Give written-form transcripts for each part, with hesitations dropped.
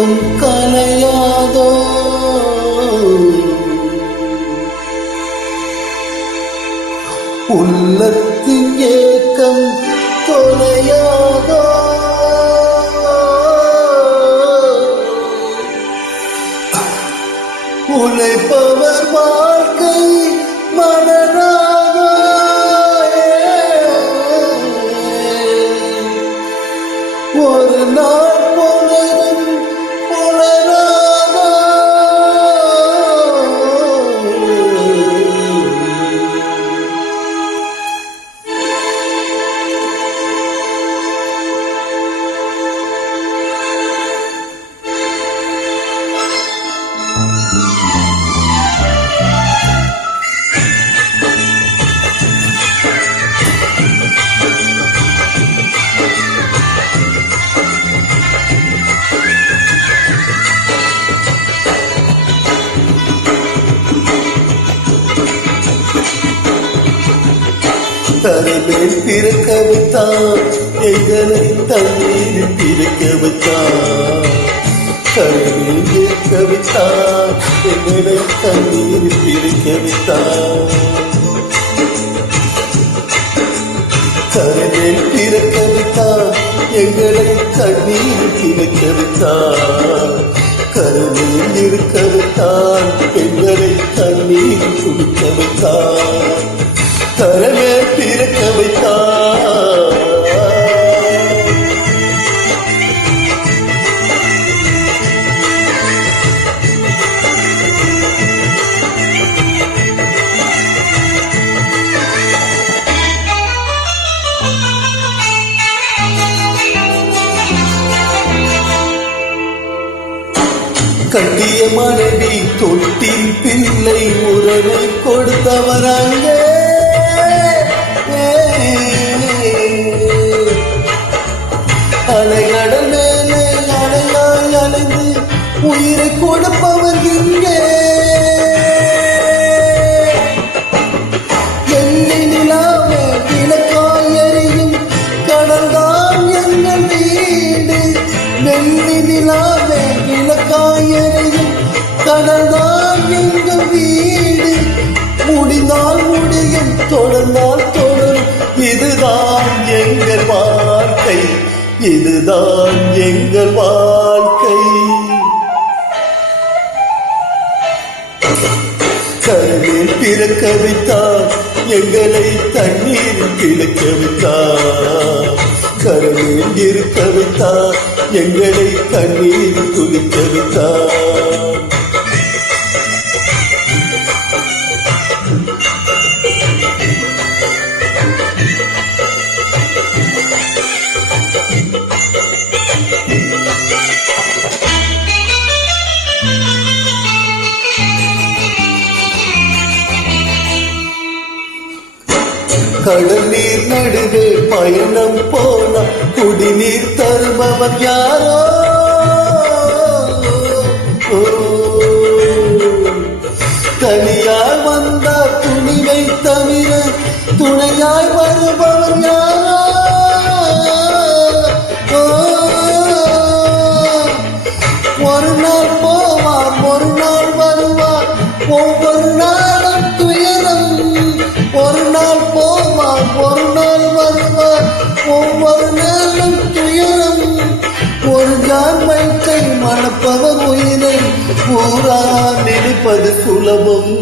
ஏக்கம் கலையாதோ உள்ளத்தின் ஏக்கம் தொலையாதோ உழைப்பவர் வாழ்க்கை மனதாகோ ஒரு நாள் பொழுதும் புலராதோ தரைமேல் பிறக்க வைத்தான் எங்களை தண்ணீரில் பிறக்க வைத்தான் தரைமேல் பிறக்க வைத்தான் எங்களை தண்ணீரில் பிறக்க வைத்தான் தரைமேல் பிறக்க வைத்தான் எங்களை தண்ணீரில் பிறக்க வைத்தான் கருமையில் இருக்க வைத்தான் எங்களை தண்ணீரில் குடிக்க வைத்தான் தரமே பிறக்க வைத்தான் கட்டிய மனைவி தொட்டில் பிள்ளை உறவை கொடுத்தவராங்க அலைகடல் மேலே அலையாய் அலைந்து உயிரை கொடுப்பவர் இங்கே எண்ணி நிலாவே விளக்காய் எரியும் கடல்தான் எங்கள் வீடு வெள்ளி நிலாவே விளக்காய் எரியும் கடல்தான் எங்கள் வீடு முடிந்தால் முடியும் தொடர்ந்தால் தொடரும் இதுதான் எங்கள் வாழ்க்கை இதுதான் எங்கள் வாழ்க்கை கருவில் பிறக்க வைத்தார் எங்களை தண்ணீரில் பிழைக்க வைத்தார் கருவில் இருக்க வைத்தார் எங்களை தண்ணீரில் குளிக்க வைத்தார் கடல் நீர் நடுவே பயணம் போன குடிநீர் தருபவன் யாரோ தனியாய் வந்தார் துணிவை தவிர துணையாய் வருபவன் யாரோ ஒரு நாள் போவார் ஒரு நாள் வருவார் ஒவ்வொரு நாளும் துயரம் ஒரு நாள் போவார் ஒரு நாள் வருவார் ஒவ்வொரு நாளும் துயரம் ஒரு ஜான் வயிற்றை மணப்பவர் உயிரை ஊரார் நினைப்பது சுலபம்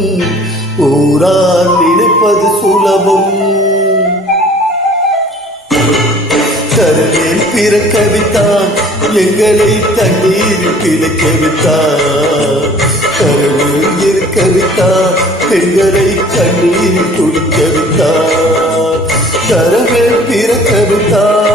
ஊரார் நினைப்பது சுலபம் கருவில் பிறக்க வைத்தான் எங்களை தண்ணீரில் பிழைக்க வைத்தான் கருவில் இருக்க வைத்தான் பெண்களை கண்ணீரில் குடிக்க வைத்தார் கருவில் பிறக்க வைத்தார்